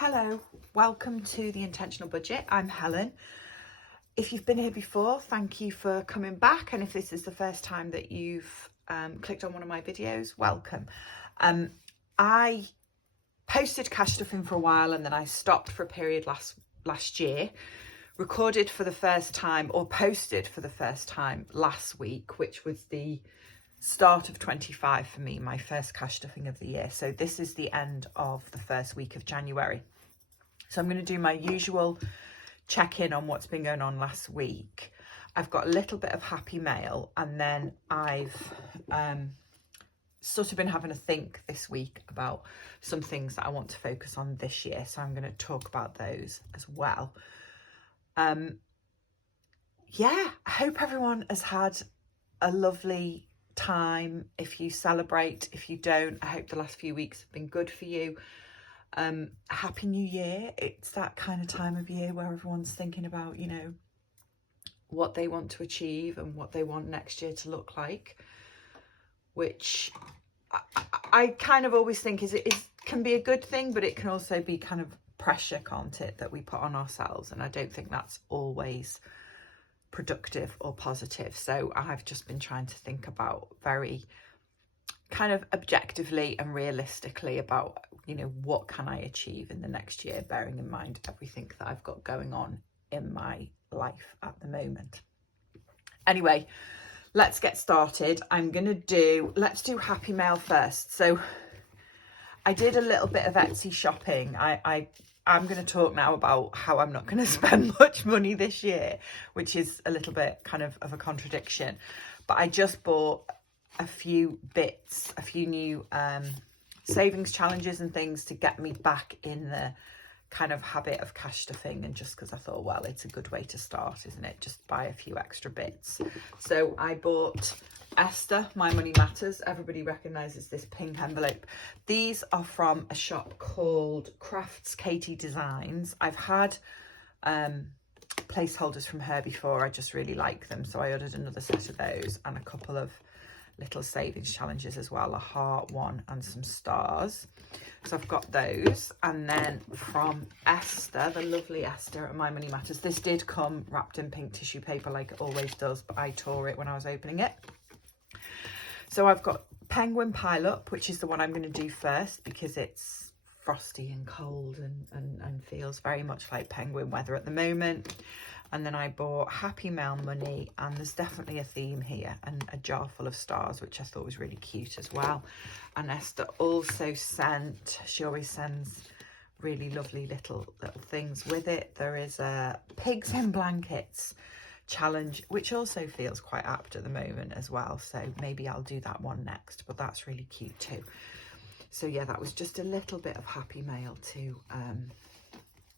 Hello, welcome to The Intentional Budget. I'm Helen. If you've been here before, thank you for coming back. And if this is the first time that you've clicked on one of my videos, welcome. I posted cash stuffing for a while and then I stopped for a period last year, recorded for the first time or posted for the first time last week, which was the start of 25 for me, my first cash stuffing of the year. So this is the end of the first week of January. So I'm going to do my usual check-in on what's been going on last week. I've got a little bit of happy mail, and then I've sort of been having a think this week about some things that I want to focus on this year. So I'm going to talk about those as well. Yeah, I hope everyone has had a lovely time. If you celebrate, if you don't, I hope the last few weeks have been good for you. Happy New Year. It's that kind of time of year where everyone's thinking about, what they want to achieve and what they want next year to look like, which I kind of always think can be a good thing, but it can also be kind of pressure, can't it, that we put on ourselves, and I don't think that's always productive or positive. So I've just been trying to think about very kind of objectively and realistically about, what can I achieve in the next year, bearing in mind everything that I've got going on in my life at the moment. Anyway, let's get started. Let's do happy mail first. So I did a little bit of Etsy shopping. I'm going to talk now about how I'm not going to spend much money this year, which is a little bit kind of a contradiction. But I just bought a few new savings challenges and things to get me back in the kind of habit of cash stuffing, and just because I thought, well, it's a good way to start, isn't it? Just buy a few extra bits. So I bought Esther, My Money Matters. Everybody recognises this pink envelope. These are from a shop called Crafts Katie Designs. I've had placeholders from her before. I just really like them, so I ordered another set of those and a couple of little savings challenges as well, a heart one and some stars. So I've got those. And then from Esther, the lovely Esther at My Money Matters, this did come wrapped in pink tissue paper like it always does, but I tore it when I was opening it. So I've got Penguin Pile Up, which is the one I'm going to do first because it's frosty and cold and feels very much like penguin weather at the moment. And then I bought Happy Mail Money, and there's definitely a theme here, and a jar full of stars, which I thought was really cute as well. And Esther also she always sends really lovely little things with it. There is a Pigs in Blankets challenge, which also feels quite apt at the moment as well. So maybe I'll do that one next, but that's really cute too. So yeah, that was just a little bit of happy mail to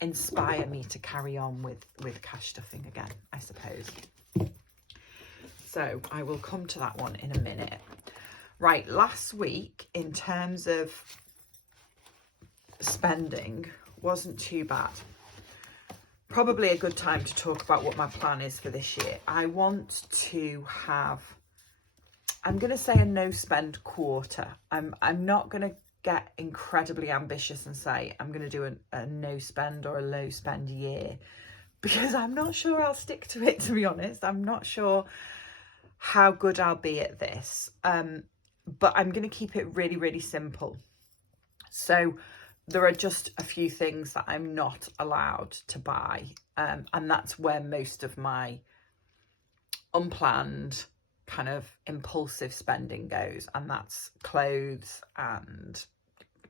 inspire me to carry on with cash stuffing again, I suppose. So I will come to that one in a minute. Right, last week in terms of spending wasn't too bad. Probably a good time to talk about what my plan is for this year. I want to have, I'm going to say, a no spend quarter. I'm not going to get incredibly ambitious and say I'm going to do a no spend or a low spend year, because I'm not sure I'll stick to it, to be honest. I'm not sure how good I'll be at this, but I'm going to keep it really, really simple. So there are just a few things that I'm not allowed to buy, and that's where most of my unplanned kind of impulsive spending goes, and that's clothes and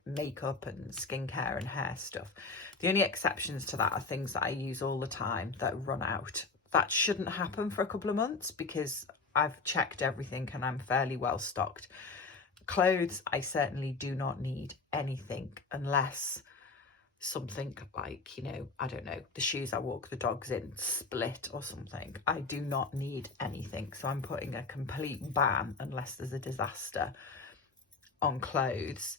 makeup and skincare and hair stuff. The only exceptions to that are things that I use all the time that run out. That shouldn't happen for a couple of months because I've checked everything and I'm fairly well stocked. Clothes, I certainly do not need anything unless something like, I don't know, the shoes I walk the dogs in split or something. I do not need anything. So I'm putting a complete ban, unless there's a disaster, on clothes.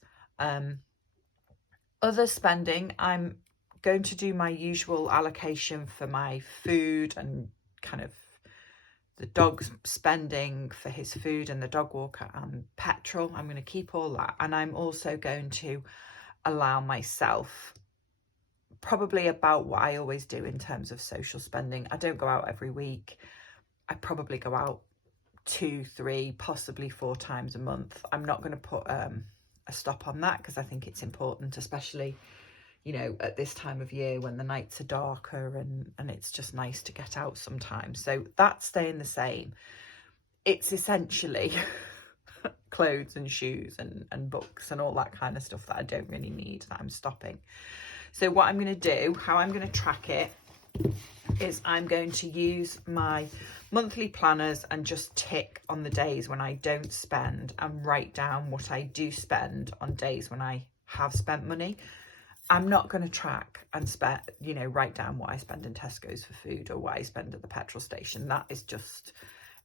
Other spending, I'm going to do my usual allocation for my food and kind of the dog's spending for his food and the dog walker and petrol. I'm going to keep all that. And I'm also going to allow myself probably about what I always do in terms of social spending. I don't go out every week. I probably go out 2, 3, possibly 4 times a month. I'm not going to put a stop on that because I think it's important, especially, you know, at this time of year when the nights are darker and it's just nice to get out sometimes. So that's staying the same. It's essentially clothes and shoes and books and all that kind of stuff that I don't really need that I'm stopping. So what I'm going to do, how I'm going to track it, is I'm going to use my monthly planners and just tick on the days when I don't spend and write down what I do spend on days when I have spent money. I'm not going to track and spend, you know, write down what I spend in Tesco's for food or what I spend at the petrol station. That is just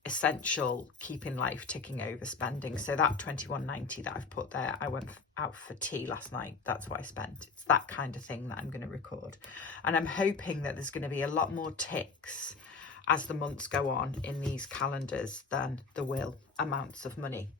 essential keeping life ticking over spending. So that £21.90 that I've put there, I went out for tea last night, that's what I spent. It's that kind of thing that I'm going to record, and I'm hoping that there's going to be a lot more ticks as the months go on in these calendars than there will amounts of money,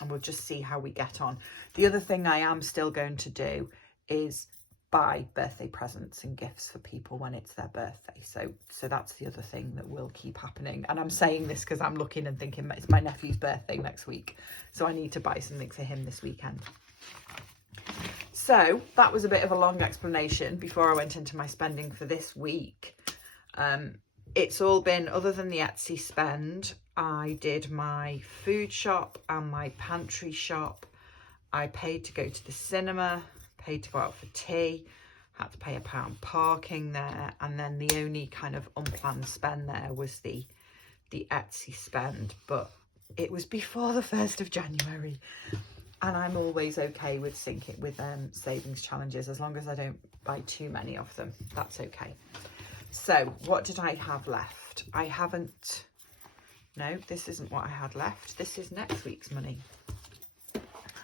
and we'll just see how we get on. The other thing I am still going to do is buy birthday presents and gifts for people when it's their birthday. So that's the other thing that will keep happening. And I'm saying this because I'm looking and thinking it's my nephew's birthday next week, so I need to buy something for him this weekend. So that was a bit of a long explanation before I went into my spending for this week. It's all been, other than the Etsy spend, I did my food shop and my pantry shop. I paid to go to the cinema, paid to go out for tea, had to pay £1 parking there, and then the only kind of unplanned spend there was the Etsy spend, but it was before the 1st of January, and I'm always okay with savings challenges as long as I don't buy too many of them. That's okay. So what did I have left? No, this isn't what I had left. This is next week's money.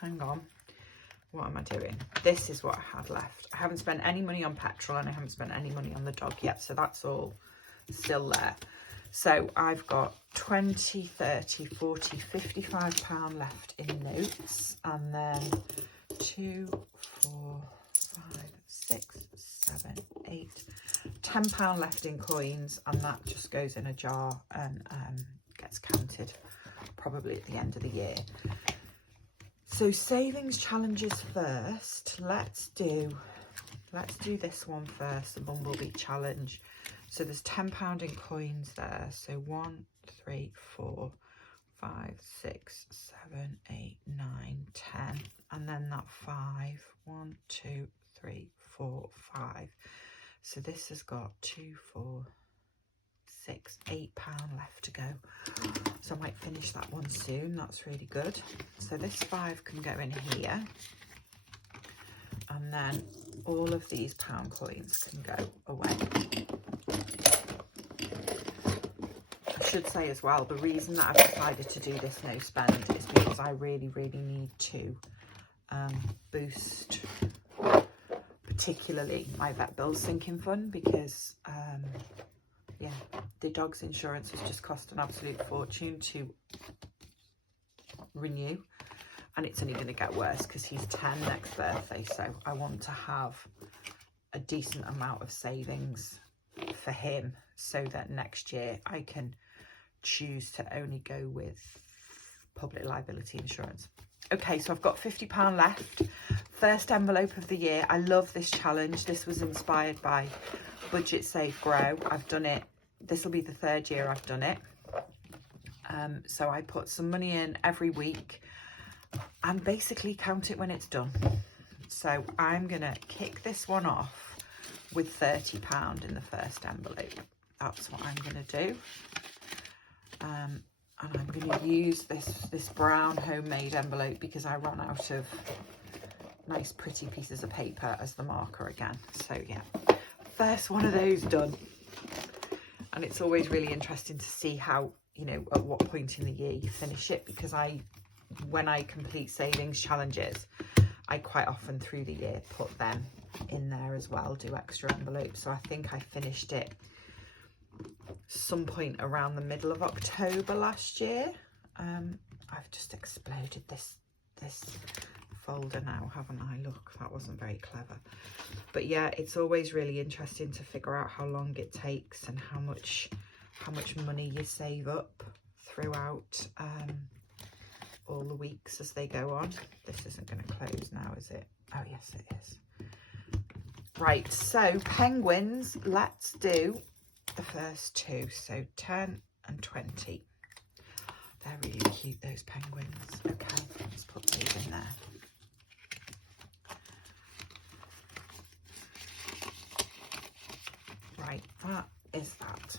Hang on. What am I doing? This is what I had left. I haven't spent any money on petrol and I haven't spent any money on the dog yet. So that's all still there. So I've got 20, 30, 40, £55 left in notes. And then 2, 4, 5, 6, 7, 8, £10 left in coins. And that just goes in a jar and gets counted probably at the end of the year. So savings challenges first. Let's do this one first, the Bumblebee challenge. So there's £10 in coins there. So 1, 3, 4, 5, 6, 7, 8, 9, 10. And then that 5. 1, 2, 3, 4, 5. So this has got 2, 4, 6, £8 left to go. So I might finish that one soon. That's really good. So this 5 can go in here. And then all of these pound coins can go away. I should say as well, the reason that I've decided to do this no spend is because I really, really need to boost particularly my vet bills sinking fund, because yeah, the dog's insurance has just cost an absolute fortune to renew, and it's only going to get worse because he's 10 next birthday. So I want to have a decent amount of savings for him so that next year I can choose to only go with public liability insurance. Okay, so I've got £50 left. First envelope of the year. I love this challenge. This was inspired by Budget Save Grow. I've done it. This will be the 3rd year I've done it. So I put some money in every week and basically count it when it's done. So I'm going to kick this one off with £30 in the first envelope. That's what I'm going to do. And I'm going to use this brown homemade envelope because I ran out of nice pretty pieces of paper as the marker again. So yeah, first one of those done. And it's always really interesting to see how, you know, at what point in the year you finish it, because when I complete savings challenges, I quite often through the year put them in there as well, do extra envelopes. So I think I finished it some point around the middle of October last year. I've just exploded this folder now, haven't I? Look, that wasn't very clever. But yeah, it's always really interesting to figure out how long it takes and how much money you save up throughout all the weeks as they go on. This isn't going to close now, is it? Oh yes, it is. Right, so penguins, let's do the first two. So 10 and 20. They're really cute, those penguins. Okay, let's put these in there. Right, that is that.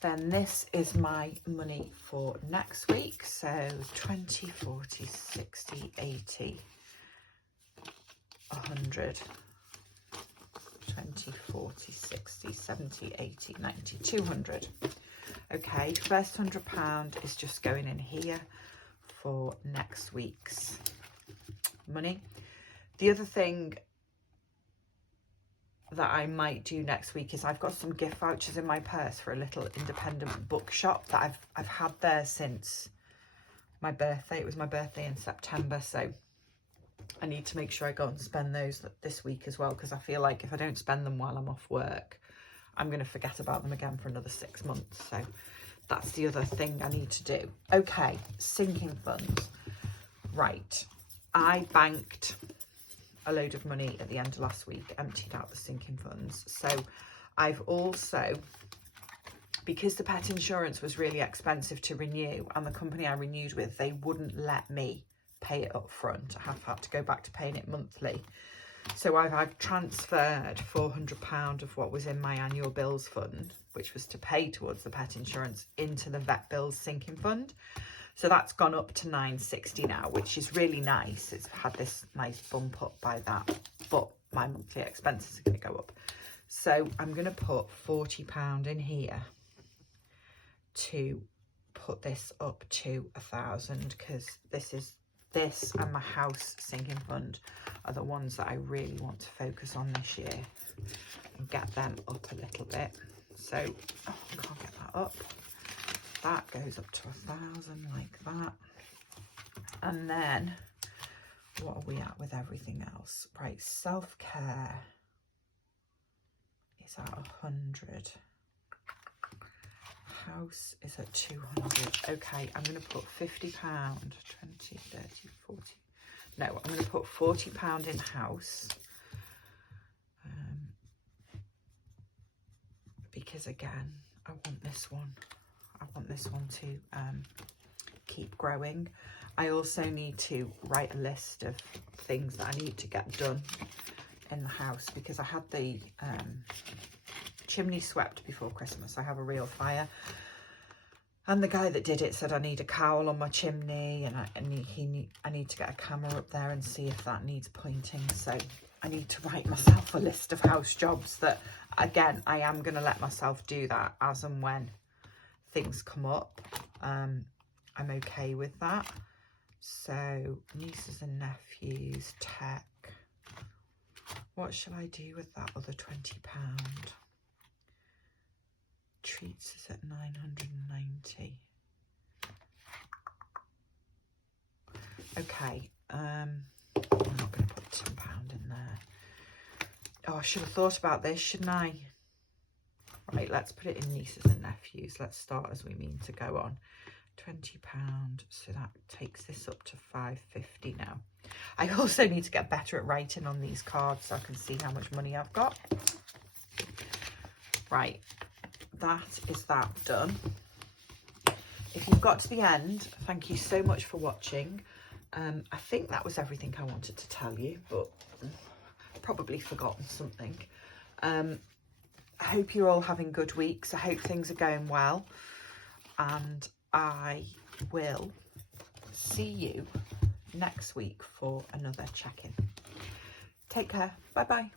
Then this is my money for next week. So 20, 40, 60, 80, 100. 20, 40, 60, 70, 80, 90, 200. Okay, first £100 is just going in here for next week's money. The other thing that I might do next week is I've got some gift vouchers in my purse for a little independent bookshop that I've had there since my birthday. It was my birthday in September, so I need to make sure I go and spend those this week as well, because I feel like if I don't spend them while I'm off work, I'm going to forget about them again for another 6 months. So that's the other thing I need to do. Okay, sinking funds. Right, I banked a load of money at the end of last week, emptied out the sinking funds. So I've also, because the pet insurance was really expensive to renew, and the company I renewed with, they wouldn't let me pay it up front. I have had to go back to paying it monthly. So I've transferred £400 of what was in my annual bills fund, which was to pay towards the pet insurance, into the vet bills sinking fund. So that's gone up to £960 now, which is really nice. It's had this nice bump up by that, but my monthly expenses are going to go up. So I'm going to put £40 in here to put this up to 1,000, because this and my house sinking fund are the ones that I really want to focus on this year and get them up a little bit. So, oh, I can't get that up. That goes up to 1,000 like that. And then what are we at with everything else? Right, self-care is at 100. House is at 200. Okay, I'm going to put £50, 20, 30, 40. No, I'm going to put £40 in house. Because again, I want this one. I want this one to keep growing. I also need to write a list of things that I need to get done in the house, because I had the chimney swept before Christmas. I have a real fire, and the guy that did it said I need a cowl on my chimney, and I need to get a camera up there and see if that needs pointing. So I need to write myself a list of house jobs that, again, I am going to let myself do that as and when things come up. I'm okay with that. So nieces and nephews, tech. What shall I do with that other £20? Treats is at 990. Okay, I'm not going to put £10 in there. Oh, I should have thought about this, shouldn't I? Right, let's put it in nieces and nephews. Let's start as we mean to go on. £20, so that takes this up to £550 now. I also need to get better at writing on these cards so I can see how much money I've got. Right, that is that done. If you've got to the end, thank you so much for watching. I think that was everything I wanted to tell you, but I've probably forgotten something. I hope you're all having good weeks. I hope things are going well, and I will see you next week for another check-in. Take care. Bye-bye.